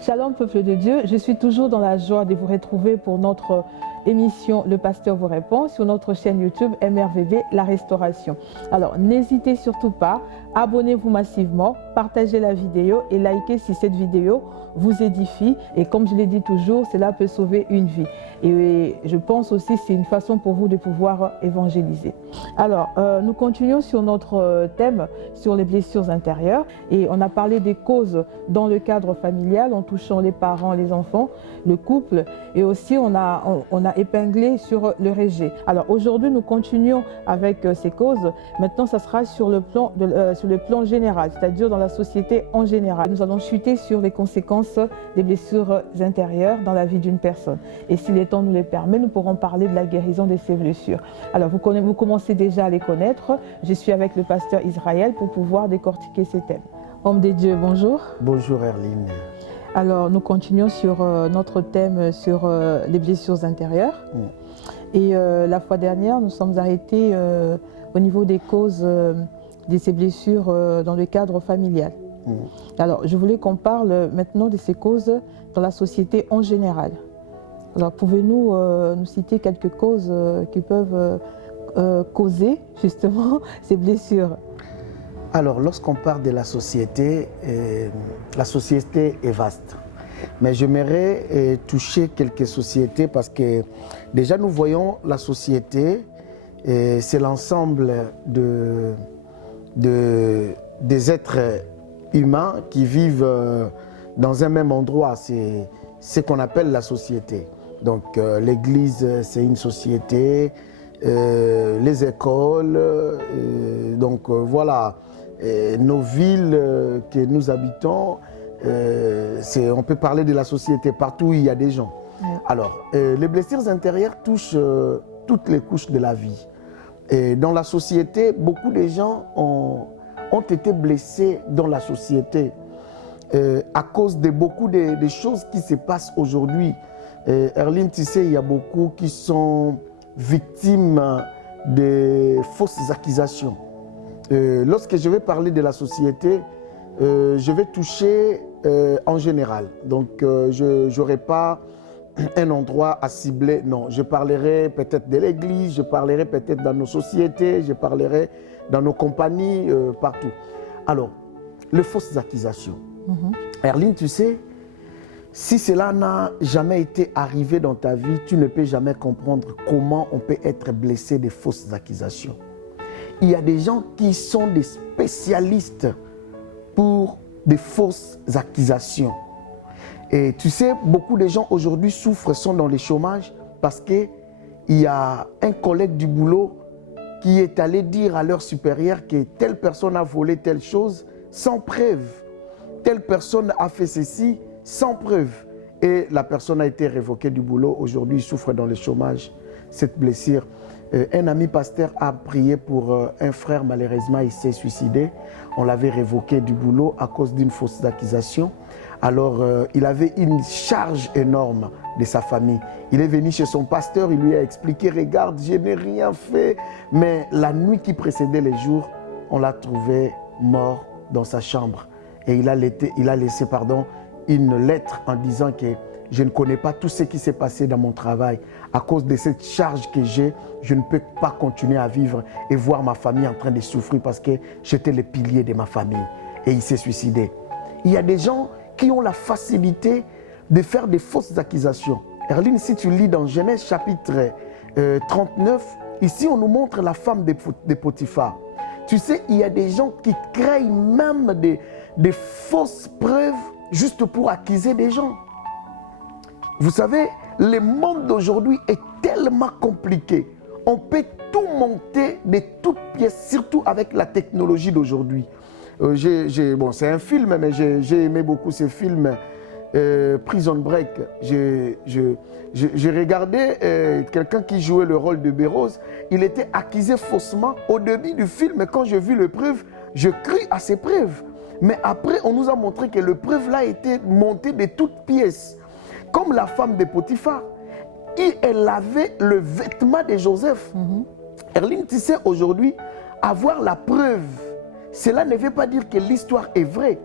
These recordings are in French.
Shalom peuple de Dieu, je suis toujours dans la joie de vous retrouver pour notre émission Le Pasteur vous répond sur notre chaîne YouTube MRVV La Restauration. Alors n'hésitez surtout pas, abonnez-vous massivement, partagez la vidéo et likez si cette vidéo vous édifie et comme je l'ai dit toujours, cela peut sauver une vie. Et je pense aussi que c'est une façon pour vous de pouvoir évangéliser. Alors nous continuons sur notre thème sur les blessures intérieures et on a parlé des causes dans le cadre familial en touchant les parents, les enfants, le couple et aussi on a épinglé sur le rejet. Alors aujourd'hui nous continuons avec ces causes. Maintenant ça sera sur le plan général, c'est-à-dire dans la société en général. Nous allons chuter sur les conséquences des blessures intérieures dans la vie d'une personne. Et si le temps nous le permet, nous pourrons parler de la guérison de ces blessures. Alors vous commencez déjà à les connaître. Je suis avec le pasteur Israël pour pouvoir décortiquer ces thèmes. Homme de Dieu, bonjour. Bonjour Erline. Alors nous continuons sur notre thème sur les blessures intérieures. Et la fois dernière, nous sommes arrêtés au niveau des causes de ces blessures dans le cadre familial. Alors je voulais qu'on parle maintenant de ces causes dans la société en général. Alors pouvez-nous nous citer quelques causes qui peuvent causer justement ces blessures? Alors, lorsqu'on parle de la société est vaste. Mais j'aimerais toucher quelques sociétés parce que déjà nous voyons la société, c'est l'ensemble des êtres humains qui vivent dans un même endroit. C'est ce qu'on appelle la société. Donc l'église, c'est une société, les écoles, voilà. Nos villes que nous habitons, on peut parler de la société, partout où il y a des gens. Alors, les blessures intérieures touchent toutes les couches de la vie. Et dans la société, beaucoup de gens ont été blessés dans la société à cause de beaucoup de choses qui se passent aujourd'hui. Erline, tu sais, il y a beaucoup qui sont victimes de fausses accusations. Lorsque je vais parler de la société, je vais toucher en général. Donc, je n'aurai pas un endroit à cibler. Non, je parlerai peut-être de l'église, je parlerai peut-être dans nos sociétés, je parlerai dans nos compagnies, partout. Alors, les fausses accusations. Erline, tu sais, si cela n'a jamais été arrivé dans ta vie, tu ne peux jamais comprendre comment on peut être blessé de fausses accusations. Il y a des gens qui sont des spécialistes pour des fausses accusations. Et tu sais, beaucoup de gens aujourd'hui souffrent, sont dans le chômage parce qu'il y a un collègue du boulot qui est allé dire à leur supérieur que telle personne a volé telle chose sans preuve. Telle personne a fait ceci sans preuve. Et la personne a été révoquée du boulot. Aujourd'hui, il souffre dans le chômage, cette blessure. Un ami pasteur a prié pour un frère, malheureusement, il s'est suicidé. On l'avait révoqué du boulot à cause d'une fausse accusation. Alors, il avait une charge énorme de sa famille. Il est venu chez son pasteur, il lui a expliqué, regarde, je n'ai rien fait. Mais la nuit qui précédait les jours, on l'a trouvé mort dans sa chambre. Et il a laissé une lettre en disant que je ne connais pas tout ce qui s'est passé dans mon travail. À cause de cette charge que j'ai, je ne peux pas continuer à vivre et voir ma famille en train de souffrir parce que j'étais le pilier de ma famille. Et il s'est suicidé. Il y a des gens qui ont la facilité de faire des fausses accusations. Erline, si tu lis dans Genèse chapitre 39, ici on nous montre la femme de Potiphar. Tu sais, il y a des gens qui créent même des fausses preuves juste pour accuser des gens. Vous savez, le monde d'aujourd'hui est tellement compliqué. On peut tout monter de toutes pièces, surtout avec la technologie d'aujourd'hui. Bon, c'est un film, mais j'ai aimé beaucoup ce film, Prison Break. J'ai regardé quelqu'un qui jouait le rôle de Bérose. Il était accusé faussement. Au début du film, quand j'ai vu les preuves, je crus à ces preuves. Mais après, on nous a montré que les preuves là étaient montées de toutes pièces. Comme la femme de Potiphar, elle avait le vêtement de Joseph. Erline, tu sais, aujourd'hui, avoir la preuve, cela ne veut pas dire que l'histoire est vraie.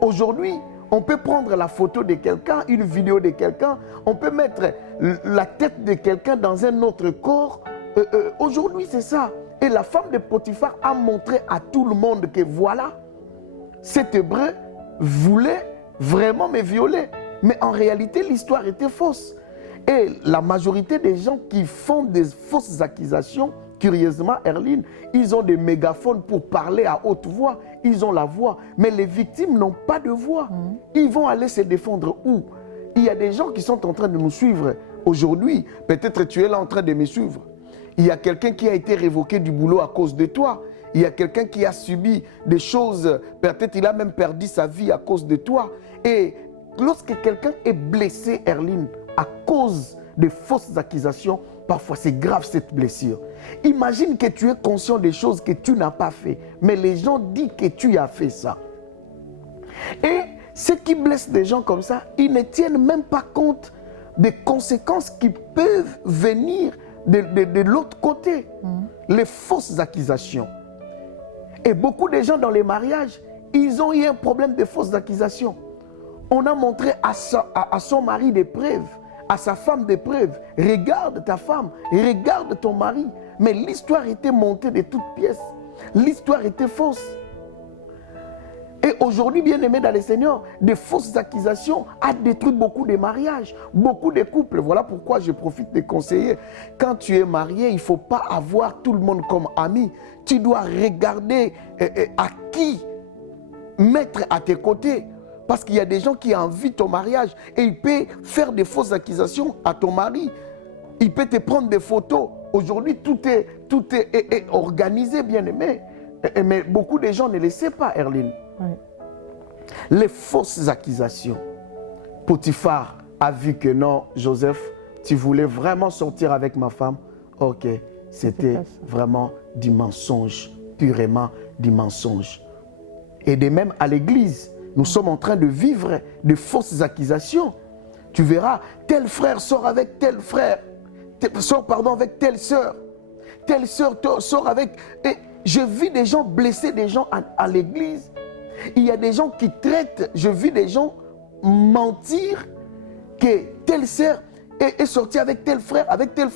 Aujourd'hui, On peut prendre la photo de quelqu'un, une vidéo de quelqu'un, on peut mettre la tête de quelqu'un dans un autre corps. Aujourd'hui, c'est ça. Et la femme de Potiphar a montré à tout le monde que voilà, cet Hébreu voulait vraiment me violer. Mais en réalité, l'histoire était fausse. Et la majorité des gens qui font des fausses accusations, curieusement, Erline, ils ont des mégaphones pour parler à haute voix. Ils ont la voix. Mais les victimes n'ont pas de voix. Ils vont aller se défendre où? Il y a des gens qui sont en train de nous suivre aujourd'hui. Peut-être tu es là en train de me suivre. Il y a quelqu'un qui a été révoqué du boulot à cause de toi. Il y a quelqu'un qui a subi des choses. Peut-être il a même perdu sa vie à cause de toi. Et lorsque quelqu'un est blessé, Erline, à cause de fausses accusations, parfois c'est grave cette blessure. Imagine que tu es conscient des choses que tu n'as pas fait, mais les gens disent que tu as fait ça. Et ceux qui blessent des gens comme ça, ils ne tiennent même pas compte des conséquences qui peuvent venir de l'autre côté. Les fausses accusations. Et beaucoup de gens dans les mariages, ils ont eu un problème de fausses accusations. On a montré à son mari des preuves, à sa femme des preuves. Regarde ta femme, regarde ton mari. Mais l'histoire était montée de toutes pièces. L'histoire était fausse. Et aujourd'hui, bien aimé dans le Seigneur, des fausses accusations ont détruit beaucoup de mariages, beaucoup de couples. Voilà pourquoi je profite de conseiller. Quand tu es marié, il ne faut pas avoir tout le monde comme ami. Tu dois regarder à qui mettre à tes côtés. Parce qu'il y a des gens qui envient ton mariage et il peut faire des fausses accusations à ton mari. Il peut te prendre des photos. Aujourd'hui, tout est organisé, bien aimé. Mais beaucoup de gens ne le savent pas, Erline. Oui. Les fausses accusations. Potiphar a vu que non, Joseph, tu voulais vraiment sortir avec ma femme. Ok, c'était vraiment du mensonge, purement du mensonge. Et de même à l'église, nous sommes en train de vivre de fausses accusations. Tu verras, tel frère sort avec tel frère, sort avec telle sœur sort avec... Et je vis des gens blesser des gens à l'église. Il y a des gens qui traitent, je vis des gens mentir que telle sœur est sortie avec tel frère, avec tel...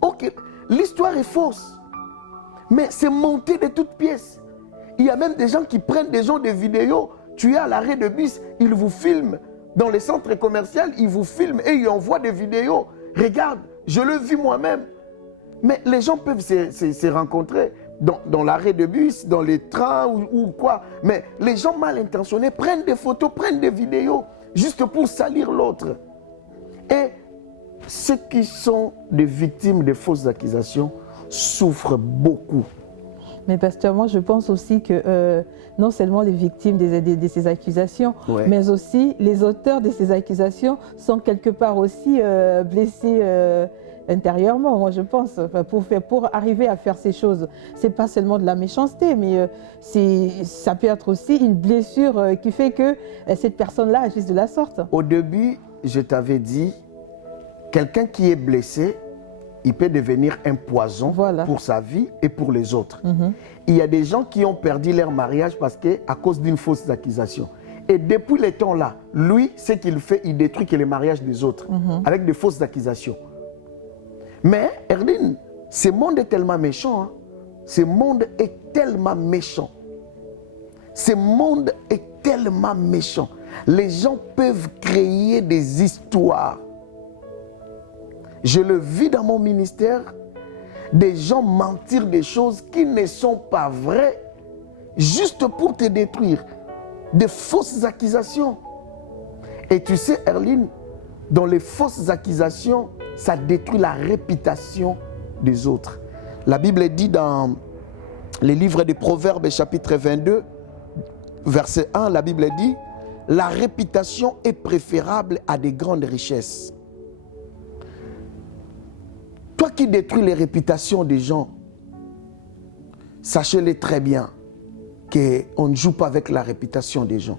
Ok, l'histoire est fausse. Mais c'est monté de toutes pièces. Il y a même des gens qui prennent des gens des vidéos. Tu es à l'arrêt de bus, ils vous filment. Dans les centres commerciaux, ils vous filment et ils envoient des vidéos. Regarde, je le vis moi-même. Mais les gens peuvent se rencontrer dans l'arrêt de bus, dans les trains ou quoi. Mais les gens mal intentionnés prennent des photos, prennent des vidéos, juste pour salir l'autre. Et ceux qui sont des victimes de fausses accusations souffrent beaucoup. Mais pasteur, moi je pense aussi que non seulement les victimes de ces accusations, ouais, mais aussi les auteurs de ces accusations sont quelque part aussi blessés intérieurement, moi je pense, pour arriver à faire ces choses. Ce n'est pas seulement de la méchanceté, mais ça peut être aussi une blessure qui fait que cette personne-là agisse de la sorte. Au début, je t'avais dit, quelqu'un qui est blessé, il peut devenir un poison, voilà, pour sa vie et pour les autres. Il y a des gens qui ont perdu leur mariage à cause d'une fausse accusation. Et depuis les temps-là, lui, ce qu'il fait, il détruit que les mariages des autres, avec des fausses accusations. Mais, Erline, ce monde est tellement méchant. Hein? Ce monde est tellement méchant. Ce monde est tellement méchant. Les gens peuvent créer des histoires. Je le vis dans mon ministère, des gens mentir des choses qui ne sont pas vraies, juste pour te détruire. Des fausses accusations. Et tu sais, Erline, dans les fausses accusations, ça détruit la réputation des autres. La Bible dit dans les livres des Proverbes, chapitre 22, verset 1, la Bible dit « La réputation est préférable à des grandes richesses. » Toi qui détruis les réputations des gens, sachez-le très bien qu'on ne joue pas avec la réputation des gens.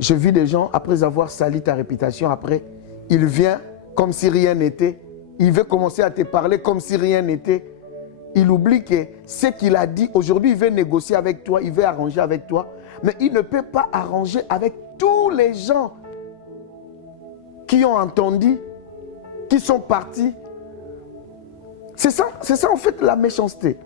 Je vis des gens, après avoir sali ta réputation, après, il vient comme si rien n'était. Il veut commencer à te parler comme si rien n'était. il oublie que ce qu'il a dit, aujourd'hui, il veut négocier avec toi, il veut arranger avec toi, mais il ne peut pas arranger avec tous les gens qui ont entendu, qui sont partis. C'est ça en fait la méchanceté.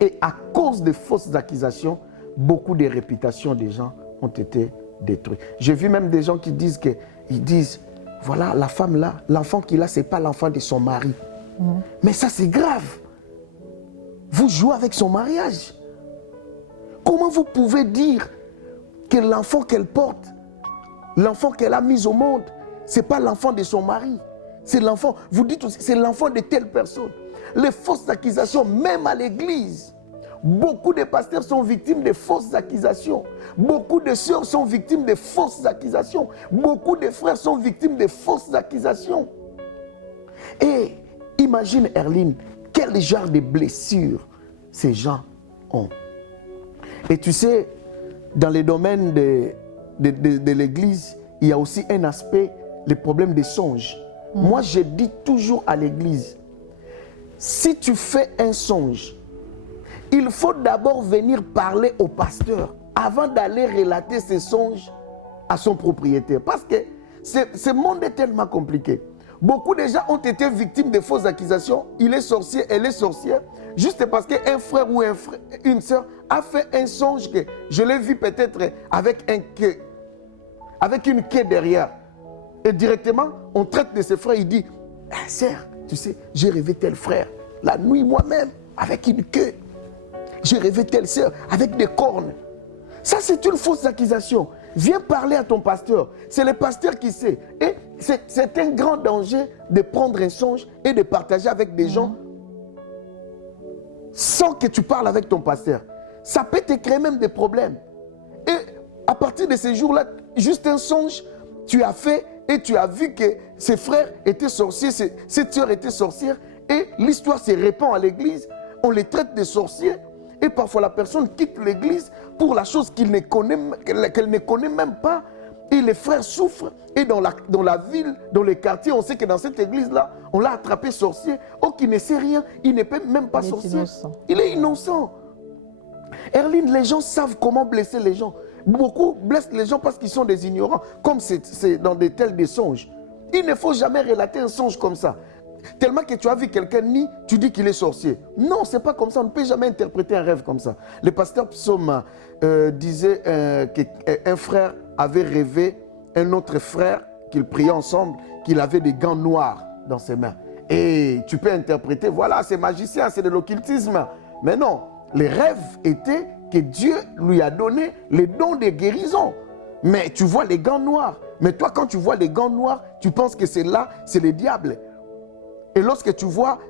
Et à cause des fausses accusations, beaucoup de réputations des gens ont été détruites. J'ai vu même des gens qui disent voilà, la femme là, l'enfant qu'il a, ce n'est pas l'enfant de son mari. Mais ça c'est grave. Vous jouez avec son mariage. Comment vous pouvez dire que l'enfant qu'elle porte, l'enfant qu'elle a mis au monde, ce n'est pas l'enfant de son mari? C'est l'enfant, vous dites aussi, c'est l'enfant de telle personne. Les fausses accusations, même à l'église, beaucoup de pasteurs sont victimes de fausses accusations. Beaucoup de sœurs sont victimes de fausses accusations. Beaucoup de frères sont victimes de fausses accusations. Et imagine, Erline, quel genre de blessures ces gens ont. Et tu sais, dans les domaines de l'église, il y a aussi un aspect, le problème des songes. Moi, je dis toujours à l'église, si tu fais un songe, il faut d'abord venir parler au pasteur avant d'aller relater ses songes à son propriétaire. Parce que ce monde est tellement compliqué. Beaucoup de gens ont été victimes de fausses accusations. Il est sorcier, elle est sorcière. Juste parce qu'un frère ou une soeur a fait un songe que je l'ai vu peut-être avec une queue derrière. Et directement, on traite de ses frères. Il dit, sœur, tu sais, j'ai rêvé tel frère. La nuit, moi-même, avec une queue. J'ai rêvé telle sœur avec des cornes. Ça, c'est une fausse accusation. Viens parler à ton pasteur. C'est le pasteur qui sait. Et c'est un grand danger de prendre un songe et de partager avec des gens sans que tu parles avec ton pasteur. Ça peut te créer même des problèmes. Et à partir de ces jours-là, juste un songe, tu as fait et tu as vu que ses frères étaient sorciers, cette sœur était sorcière, et l'histoire se répand à l'église. On les traite de sorciers. Et parfois la personne quitte l'église pour la chose qu'elle ne connaît même pas. Et les frères souffrent. Et dans la ville, dans les quartiers, on sait que dans cette église-là, on l'a attrapé sorcier. Oh, qui ne sait rien, il ne peut même pas sorcier. Il est innocent. Erline, les gens savent comment blesser les gens. Beaucoup blessent les gens parce qu'ils sont des ignorants, comme c'est dans de tels des songes. Il ne faut jamais relater un songe comme ça. Tellement que tu as vu quelqu'un ni, tu dis qu'il est sorcier. Non, ce n'est pas comme ça. On ne peut jamais interpréter un rêve comme ça. Le pasteur Psaume disait qu'un frère avait rêvé, un autre frère, qu'ils priaient ensemble, qu'il avait des gants noirs dans ses mains. Et tu peux interpréter, voilà, c'est magicien, c'est de l'occultisme. Mais non, les rêves étaient que Dieu lui a donné les dons de guérison. Mais tu vois les gants noirs. Mais toi, quand tu vois les gants noirs, tu penses que c'est là, c'est le diable. Et lorsque tu vois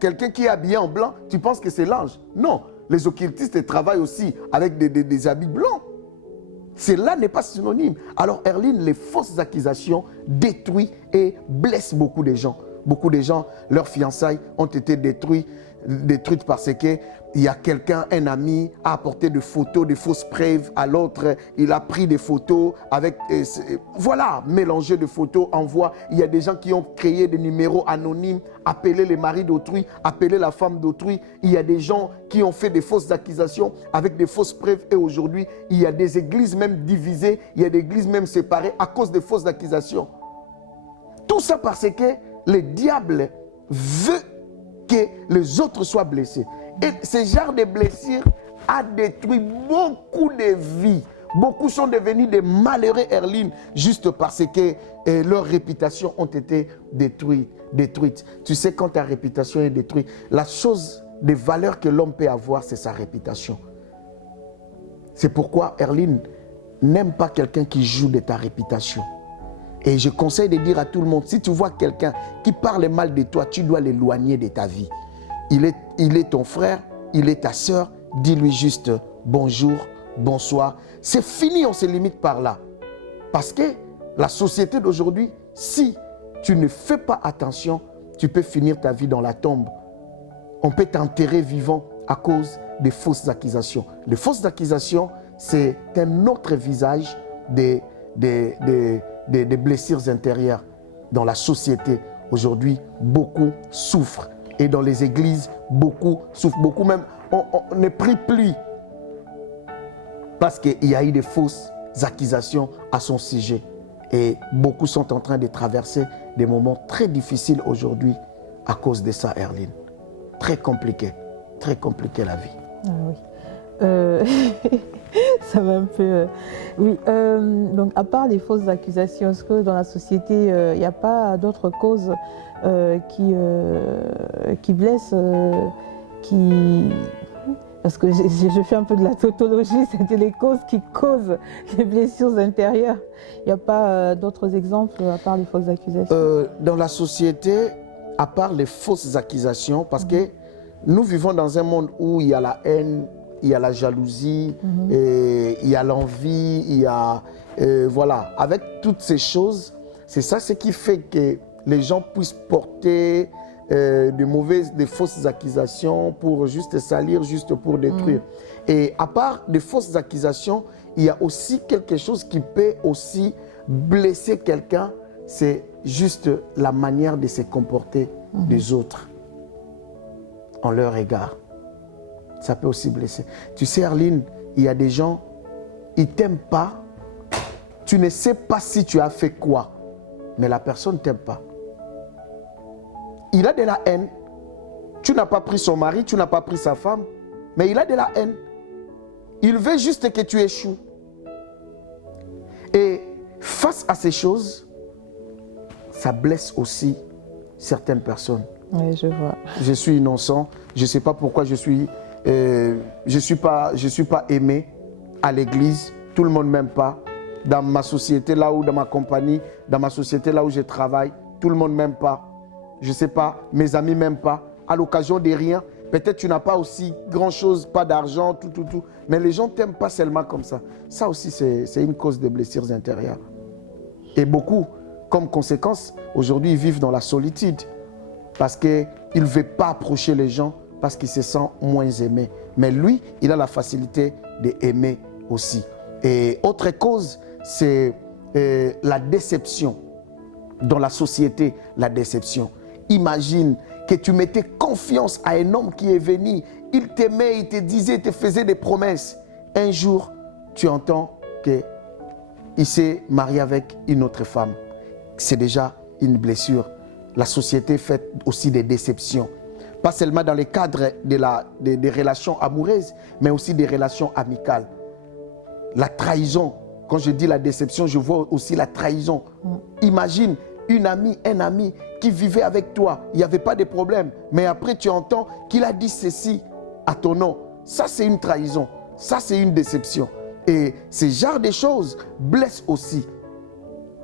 quelqu'un qui est habillé en blanc, tu penses que c'est l'ange. Non, les occultistes travaillent aussi avec des habits blancs. Cela n'est pas synonyme. Alors Erline, les fausses accusations détruisent et blessent beaucoup de gens. Beaucoup de gens, leurs fiançailles ont été détruites parce que il y a quelqu'un, un ami, a apporté des photos, des fausses preuves à l'autre. Il a pris des photos avec, voilà, mélangé de photos, envoie. Il y a des gens qui ont créé des numéros anonymes, appelé les maris d'autrui, appelé la femme d'autrui. Il y a des gens qui ont fait des fausses accusations avec des fausses preuves. Et aujourd'hui, il y a des églises même divisées, il y a des églises même séparées à cause des fausses accusations. Tout ça parce que le diable veut que les autres soient blessés. Et ce genre de blessures a détruit beaucoup de vies. Beaucoup sont devenus des malheureux, Erline, juste parce que leurs réputations ont été détruites. Tu sais, quand ta réputation est détruite, la chose de valeur que l'homme peut avoir, c'est sa réputation. C'est pourquoi, Erline, n'aime pas quelqu'un qui joue de ta réputation. Et je conseille de dire à tout le monde, si tu vois quelqu'un qui parle mal de toi, tu dois l'éloigner de ta vie. Il est ton frère, il est ta sœur, dis-lui juste bonjour, bonsoir. C'est fini, on se limite par là. Parce que la société d'aujourd'hui, si tu ne fais pas attention, tu peux finir ta vie dans la tombe. On peut t'enterrer vivant à cause des fausses accusations. Les fausses accusations, c'est un autre visage des blessures intérieures. Dans la société, aujourd'hui, beaucoup souffrent. Et dans les églises, beaucoup souffrent, beaucoup même on ne prie plus parce qu'il y a eu des fausses accusations à son sujet. Et beaucoup sont en train de traverser des moments très difficiles aujourd'hui à cause de ça, Erline. Très compliqué la vie. Ah oui. Ça va un peu... Oui, donc à part les fausses accusations, est-ce que dans la société, il n'y a pas d'autres causes qui blessent, Parce que je fais un peu de la tautologie, c'était les causes qui causent les blessures intérieures. Il n'y a pas d'autres exemples à part les fausses accusations? Dans la société, à part les fausses accusations, parce que nous vivons dans un monde où il y a la haine, il y a la jalousie, et il y a l'envie, il y a... voilà, avec toutes ces choses, c'est ça ce qui fait que les gens puissent porter des fausses accusations pour juste salir, juste pour détruire. Et à part des fausses accusations, il y a aussi quelque chose qui peut aussi blesser quelqu'un, c'est juste la manière de se comporter des autres en leur égard. Ça peut aussi blesser. Tu sais, Erline, il y a des gens, ils ne t'aiment pas, tu ne sais pas si tu as fait quoi, mais la personne ne t'aime pas. Il a de la haine. Tu n'as pas pris son mari, tu n'as pas pris sa femme, mais il a de la haine. Il veut juste que tu échoues. Et face à ces choses, ça blesse aussi certaines personnes. Oui, je vois. Je suis innocent, je ne sais pas pourquoi je suis pas aimé à l'église, tout le monde ne m'aime pas. Dans ma société, là où, dans ma compagnie, dans ma société, là où je travaille, tout le monde ne m'aime pas. Je ne sais pas, mes amis ne m'aiment pas. À l'occasion de rien, peut-être tu n'as pas aussi grand-chose, pas d'argent, tout. Mais les gens ne t'aiment pas seulement comme ça. Ça aussi, c'est une cause de blessures intérieures. Et beaucoup, comme conséquence, aujourd'hui, ils vivent dans la solitude. Parce qu'il ne veut pas approcher les gens, parce qu'il se sent moins aimé. Mais lui, il a la facilité d'aimer aussi. Et autre cause, c'est la déception. Dans la société, la déception. Imagine que tu mettais confiance à un homme qui est venu, il t'aimait, il te disait, il te faisait des promesses. Un jour, tu entends qu'il s'est marié avec une autre femme. C'est déjà une blessure. La société fait aussi des déceptions. Pas seulement dans le cadre des relations amoureuses, mais aussi des relations amicales. La trahison, quand je dis la déception, je vois aussi la trahison. Imagine une amie, un ami qui vivait avec toi, il n'y avait pas de problème, mais après tu entends qu'il a dit ceci à ton nom. Ça, c'est une trahison, ça, c'est une déception. Et ce genre de choses blessent aussi.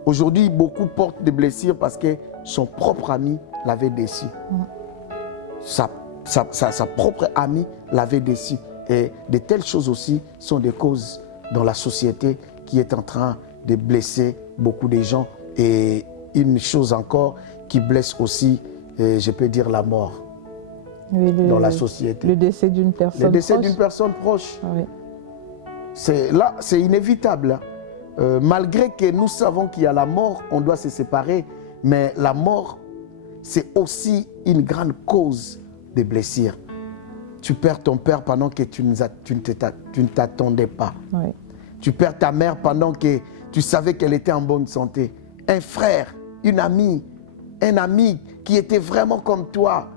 Aujourd'hui, beaucoup portent des blessures parce que son propre ami l'avait déçu. Sa propre amie l'avait déçu. Et de telles choses aussi sont des causes dans la société qui est en train de blesser beaucoup de gens. Et une chose encore qui blesse aussi, je peux dire la mort dans la société. Le décès d'une personne proche. Le décès d'une personne proche. Oui. Là, c'est inévitable. Malgré que nous savons qu'il y a la mort, on doit se séparer. Mais la mort, c'est aussi une grande cause de blessures. Tu perds ton père pendant que tu ne t'attendais pas. Oui. Tu perds ta mère pendant que tu savais qu'elle était en bonne santé. Un frère, une amie, un ami qui était vraiment comme toi.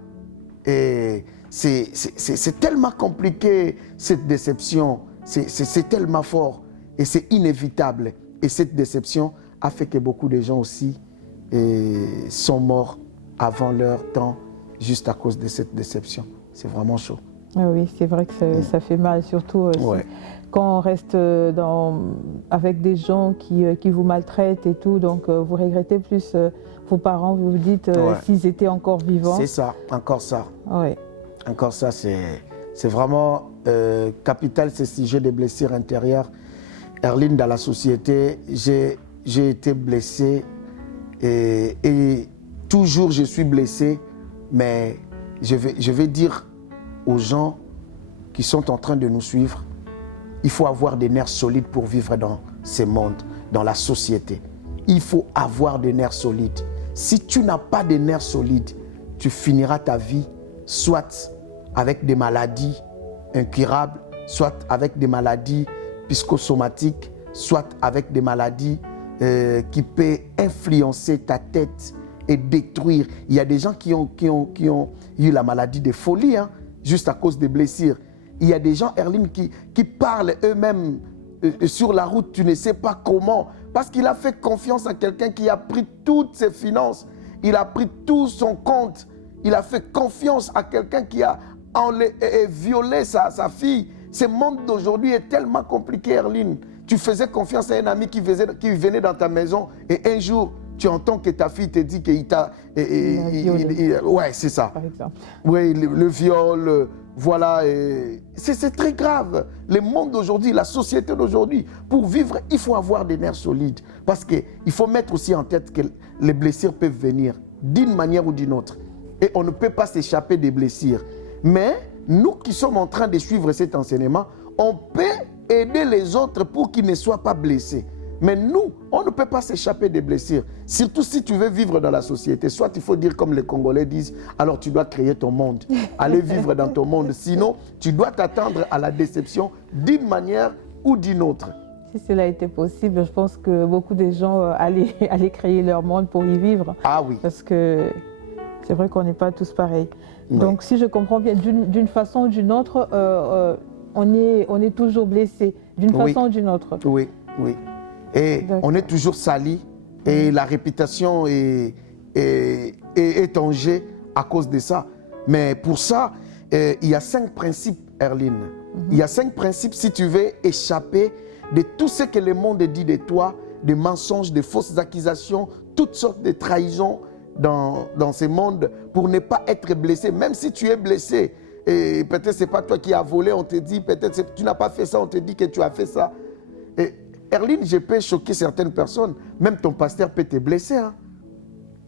Et c'est tellement compliqué, cette déception. C'est tellement fort et c'est inévitable. Et cette déception a fait que beaucoup de gens aussi sont morts avant leur temps juste à cause de cette déception. C'est vraiment chaud. Ah oui, c'est vrai que ça fait mal, surtout quand on reste avec des gens qui vous maltraitent et tout. Donc vous regrettez plus vos parents, vous vous dites s'ils étaient encore vivants. C'est ça, encore ça. Oui. Encore ça, c'est vraiment capital, ce sujet des blessures intérieures. Erline, dans la société, j'ai été blessé et toujours je suis blessé, mais je vais dire aux gens qui sont en train de nous suivre, il faut avoir des nerfs solides pour vivre dans ce monde, dans la société. Il faut avoir des nerfs solides. Si tu n'as pas de nerfs solides, tu finiras ta vie soit avec des maladies incurables, soit avec des maladies psychosomatiques, soit avec des maladies qui peuvent influencer ta tête et détruire. Il y a des gens qui ont eu la maladie de folie, hein, juste à cause des blessures. Il y a des gens, Erline, qui parlent eux-mêmes sur la route, tu ne sais pas comment, parce qu'il a fait confiance à quelqu'un qui a pris toutes ses finances, il a pris tout son compte, il a fait confiance à quelqu'un qui a violé sa fille. Ce monde d'aujourd'hui est tellement compliqué, Erline. Tu faisais confiance à un ami qui venait dans ta maison et un jour, tu entends que ta fille te dit qu'il t'a... Ouais, c'est ça. Par exemple. Oui, le viol, voilà. C'est très grave. Le monde d'aujourd'hui, la société d'aujourd'hui, pour vivre, il faut avoir des nerfs solides. Parce qu'il faut mettre aussi en tête que les blessures peuvent venir d'une manière ou d'une autre. Et on ne peut pas s'échapper des blessures. Mais nous qui sommes en train de suivre cet enseignement, on peut aider les autres pour qu'ils ne soient pas blessés. Mais nous, on ne peut pas s'échapper des blessures. Surtout si tu veux vivre dans la société. Soit il faut dire comme les Congolais disent, alors tu dois créer ton monde. Aller vivre dans ton monde. Sinon, tu dois t'attendre à la déception d'une manière ou d'une autre. Si cela était possible, je pense que beaucoup de gens allaient créer leur monde pour y vivre. Ah oui. Parce que c'est vrai qu'on n'est pas tous pareils. Oui. Donc si je comprends bien, d'une façon ou d'une autre, on est toujours blessé, d'une façon ou d'une autre. Oui, oui. Et on est toujours sali et la réputation est en jeu à cause de ça. Mais pour ça, il y a 5 principes, Erline. Il y a 5 principes si tu veux échapper de tout ce que le monde dit de toi, des mensonges, des fausses accusations, toutes sortes de trahisons dans ce monde pour ne pas être blessé. Même si tu es blessé, et peut-être ce n'est pas toi qui as volé, on te dit, peut-être que tu n'as pas fait ça, on te dit que tu as fait ça. Et Erline, je peux choquer certaines personnes. Même ton pasteur peut te blesser. Hein?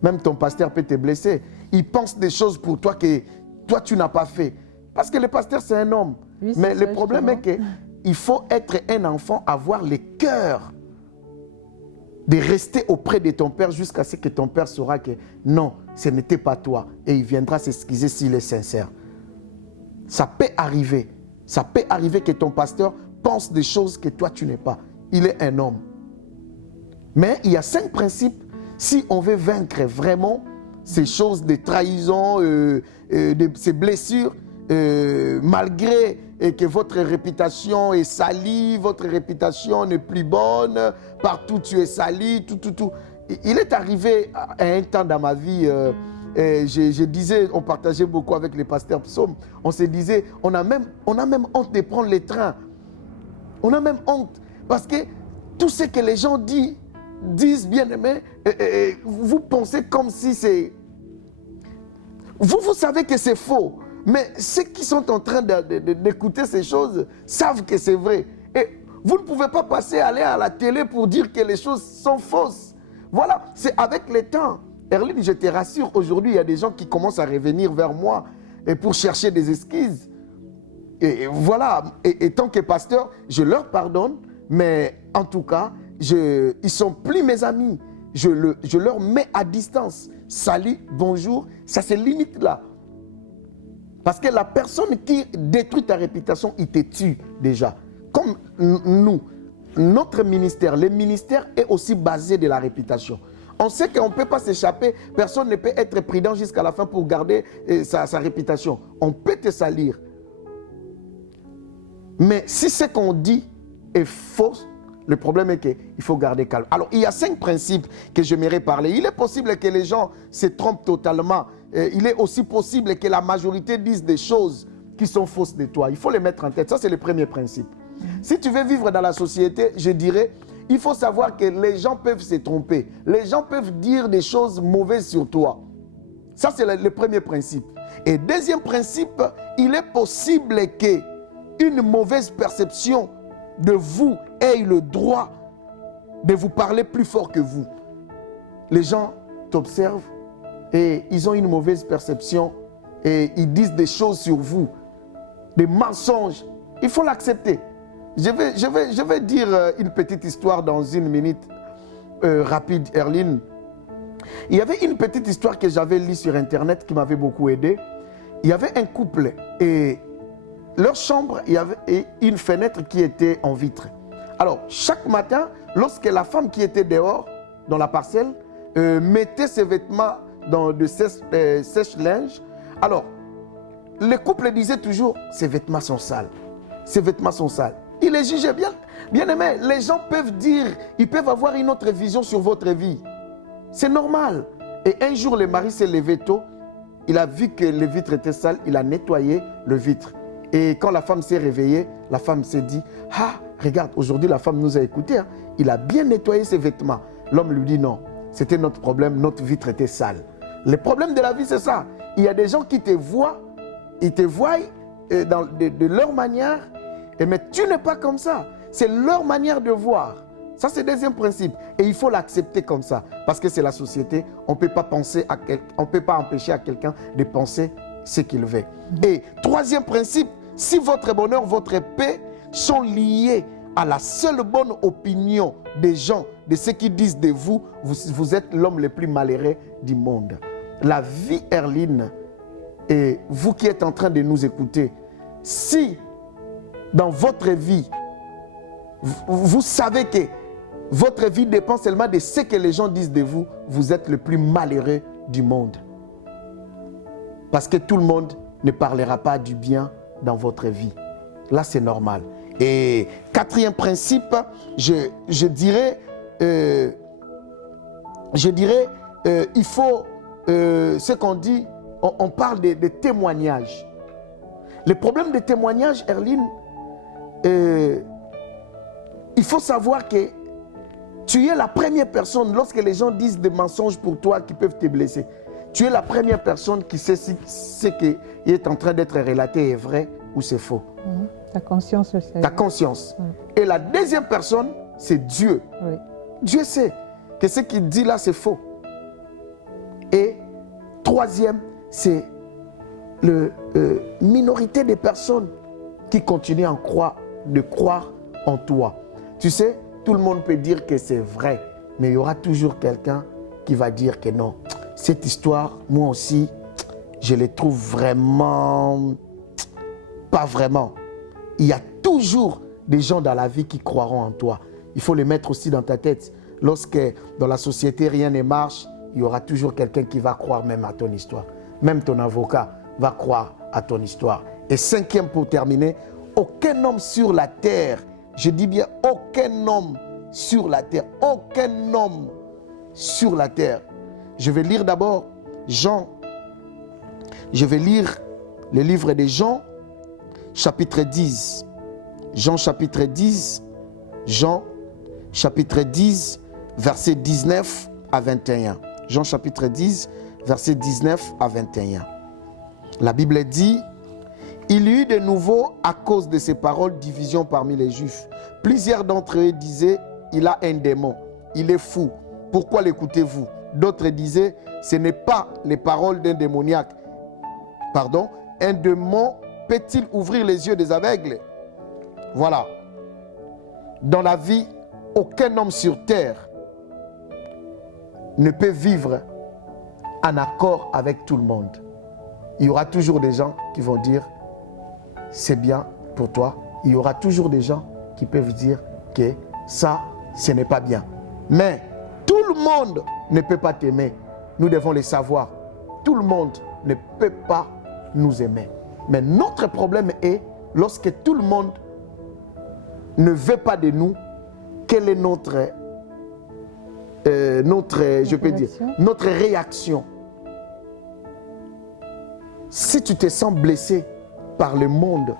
Même ton pasteur peut te blesser. Il pense des choses pour toi que toi, tu n'as pas fait. Parce que le pasteur, c'est un homme. Oui, mais le problème est qu'il faut être un enfant, avoir le cœur de rester auprès de ton père jusqu'à ce que ton père saura que non, ce n'était pas toi. Et il viendra s'excuser s'il est sincère. Ça peut arriver. Ça peut arriver que ton pasteur pense des choses que toi, tu n'es pas. Il est un homme. Mais il y a 5 principes si on veut vaincre vraiment ces choses de trahison, ces blessures, malgré que votre réputation est salie, votre réputation n'est plus bonne, partout tu es sali, tout. Il est arrivé à un temps dans ma vie, je disais, on partageait beaucoup avec les pasteurs psaumes, on se disait, on a même honte de prendre les trains. On a même honte. Parce que tout ce que les gens disent bien aimé, vous pensez comme si c'est... Vous savez que c'est faux. Mais ceux qui sont en train d'écouter ces choses savent que c'est vrai. Et vous ne pouvez pas aller à la télé pour dire que les choses sont fausses. Voilà, c'est avec le temps. Erline, je te rassure, aujourd'hui, il y a des gens qui commencent à revenir vers moi pour chercher des excuses. Et voilà, et tant que pasteur, je leur pardonne, mais en tout cas, ils ne sont plus mes amis. Je leur mets à distance. Salut, bonjour, ça se limite là. Parce que la personne qui détruit ta réputation, il te tue déjà. Comme nous, notre ministère, le ministère est aussi basé de la réputation. On sait qu'on ne peut pas s'échapper, personne ne peut être prudent jusqu'à la fin pour garder sa réputation. On peut te salir. Mais si ce qu'on dit est faux, le problème est qu'il faut garder calme. Alors, il y a 5 principes que j'aimerais parler. Il est possible que les gens se trompent totalement. Il est aussi possible que la majorité dise des choses qui sont fausses de toi. Il faut les mettre en tête. Ça, c'est le premier principe. Si tu veux vivre dans la société, je dirais, il faut savoir que les gens peuvent se tromper. Les gens peuvent dire des choses mauvaises sur toi. Ça, c'est le premier principe. Et deuxième principe, il est possible qu'une mauvaise perception de vous ait le droit de vous parler plus fort que vous. Les gens t'observent et ils ont une mauvaise perception et ils disent des choses sur vous, des mensonges. Il faut l'accepter. Je vais dire une petite histoire dans une minute rapide, Erline. Il y avait une petite histoire que j'avais lue sur Internet qui m'avait beaucoup aidé. il y avait un couple et leur chambre, il y avait une fenêtre qui était en vitre. Alors, chaque matin, lorsque la femme qui était dehors, dans la parcelle, mettait ses vêtements dans de sèche-linge, alors, le couple disait toujours, ces vêtements sont sales. Ces vêtements sont sales. Il les jugeait bien. Bien aimé, les gens peuvent dire, ils peuvent avoir une autre vision sur votre vie. C'est normal. Et un jour, le mari s'est levé tôt. Il a vu que les vitres étaient sales. Il a nettoyé le vitre. Et quand la femme s'est réveillée, la femme s'est dit, ah, regarde, aujourd'hui la femme nous a écoutés. Hein. Il a bien nettoyé ses vêtements. L'homme lui dit non, c'était notre problème, notre vitre était sale. Le problème de la vie, c'est ça. Il y a des gens qui te voient, ils te voient de leur manière, mais tu n'es pas comme ça. C'est leur manière de voir. Ça, c'est le deuxième principe. Et il faut l'accepter comme ça. Parce que c'est la société. On ne peut pas empêcher à quelqu'un de penser ce qu'il veut. Et troisième principe, si votre bonheur, votre paix sont liés à la seule bonne opinion des gens, de ceux qui disent de vous, vous êtes l'homme le plus malheureux du monde. La vie, Erline, et vous qui êtes en train de nous écouter, si dans votre vie, vous savez que votre vie dépend seulement de ce que les gens disent de vous, vous êtes le plus malheureux du monde. Parce que tout le monde ne parlera pas du bien dans votre vie. Là, c'est normal. Et quatrième principe, je dirais, il faut, ce qu'on dit, on parle de témoignages. Le problème des témoignages, Erline, il faut savoir que tu es la première personne, lorsque les gens disent des mensonges pour toi qui peuvent te blesser, tu es la première personne qui sait si ce qui est en train d'être relaté est vrai ou c'est faux. Ta conscience le sait. Ta conscience. Et la deuxième personne, c'est Dieu. Oui. Dieu sait que ce qu'il dit là, c'est faux. Et troisième, c'est la minorité des personnes qui continuent de croire en toi. Tu sais, tout le monde peut dire que c'est vrai, mais il y aura toujours quelqu'un qui va dire que non. Cette histoire, moi aussi, je les trouve vraiment pas vraiment. Il y a toujours des gens dans la vie qui croiront en toi. Il faut les mettre aussi dans ta tête. Lorsque dans la société, rien ne marche, il y aura toujours quelqu'un qui va croire même à ton histoire. Même ton avocat va croire à ton histoire. Et cinquième pour terminer, aucun homme sur la terre, je dis bien aucun homme sur la terre, aucun homme sur la terre. Je vais lire d'abord Jean. Je vais lire le livre de Jean, chapitre 10. Jean chapitre 10. Jean chapitre 10, verset 19 à 21. Jean chapitre 10, verset 19 à 21. La Bible dit, il y eut de nouveau, à cause de ces paroles, division parmi les Juifs. Plusieurs d'entre eux disaient, il a un démon, il est fou, pourquoi l'écoutez-vous? D'autres disaient, ce n'est pas les paroles d'un démoniaque. Pardon, un démon peut-il ouvrir les yeux des aveugles? Voilà. Dans la vie, aucun homme sur terre ne peut vivre en accord avec tout le monde. Il y aura toujours des gens qui vont dire, c'est bien pour toi. Il y aura toujours des gens qui peuvent dire que ça, ce n'est pas bien. Mais tout le monde ne peut pas t'aimer. Nous devons le savoir. Tout le monde ne peut pas nous aimer. Mais notre problème est, lorsque tout le monde ne veut pas de nous, quelle est notre réaction? Si tu te sens blessé par le monde,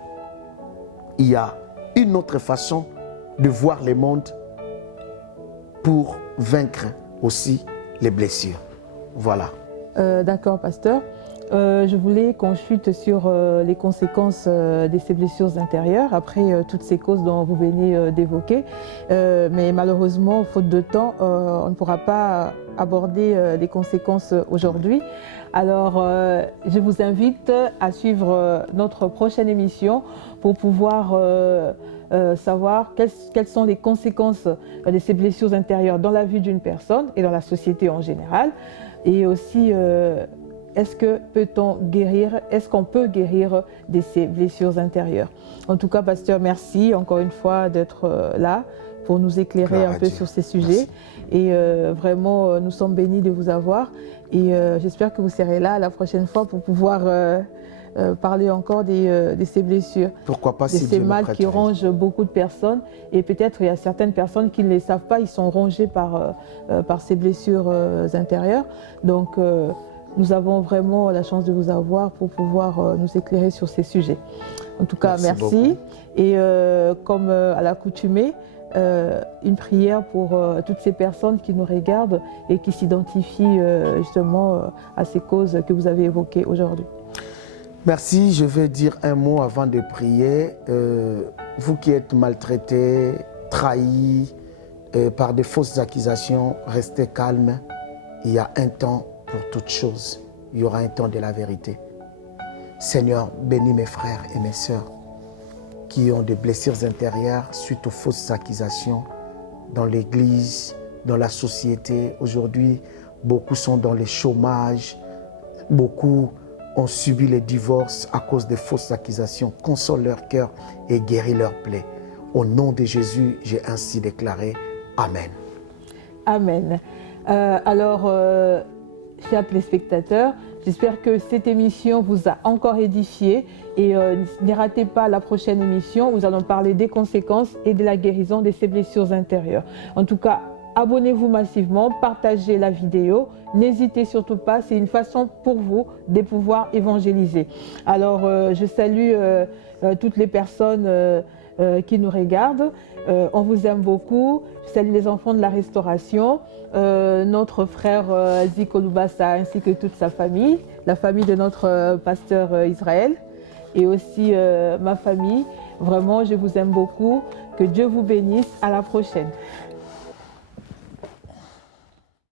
il y a une autre façon de voir le monde pour vaincre aussi les blessures. Voilà. D'accord, pasteur. Je voulais qu'on chute sur les conséquences de ces blessures intérieures, après toutes ces causes dont vous venez d'évoquer. Mais malheureusement, faute de temps, on ne pourra pas aborder les conséquences aujourd'hui. Alors, je vous invite à suivre notre prochaine émission pour pouvoir savoir quelles sont les conséquences de ces blessures intérieures dans la vie d'une personne et dans la société en général. Et aussi est-ce que peut-on guérir, est-ce qu'on peut guérir de ces blessures intérieures? En tout cas, pasteur, merci encore une fois d'être là pour nous éclairer un peu sur ces sujets. Merci. Et vraiment, nous sommes bénis de vous avoir. Et j'espère que vous serez là la prochaine fois pour pouvoir parler encore de ces blessures. Pourquoi pas, de ces mal qui rongent beaucoup de personnes. Et peut-être il y a certaines personnes qui ne les savent pas, ils sont rongés par ces blessures intérieures. Donc, nous avons vraiment la chance de vous avoir pour pouvoir nous éclairer sur ces sujets. En tout cas, merci. Et comme à l'accoutumée, une prière pour toutes ces personnes qui nous regardent et qui s'identifient justement à ces causes que vous avez évoquées aujourd'hui. Merci. Je vais dire un mot avant de prier. Vous qui êtes maltraités, trahis par des fausses accusations, restez calmes. Il y a un temps pour toutes choses. Il y aura un temps de la vérité. Seigneur, bénis mes frères et mes sœurs qui ont des blessures intérieures suite aux fausses accusations dans l'Église, dans la société. Aujourd'hui, beaucoup sont dans le chômage, beaucoup ont subi les divorces à cause des fausses accusations. Console leur cœur et guéris leurs plaies. Au nom de Jésus, j'ai ainsi déclaré. Amen. Amen. Chers téléspectateurs, j'espère que cette émission vous a encore édifié et ne ratez pas la prochaine émission où nous allons parler des conséquences et de la guérison de ces blessures intérieures. En tout cas, abonnez-vous massivement, partagez la vidéo, n'hésitez surtout pas, c'est une façon pour vous de pouvoir évangéliser. Alors, je salue toutes les personnes qui nous regardent. On vous aime beaucoup. Je salue les enfants de la restauration, notre frère Ziko Lubasa ainsi que toute sa famille, la famille de notre pasteur Israël et aussi ma famille. Vraiment, je vous aime beaucoup. Que Dieu vous bénisse. À la prochaine.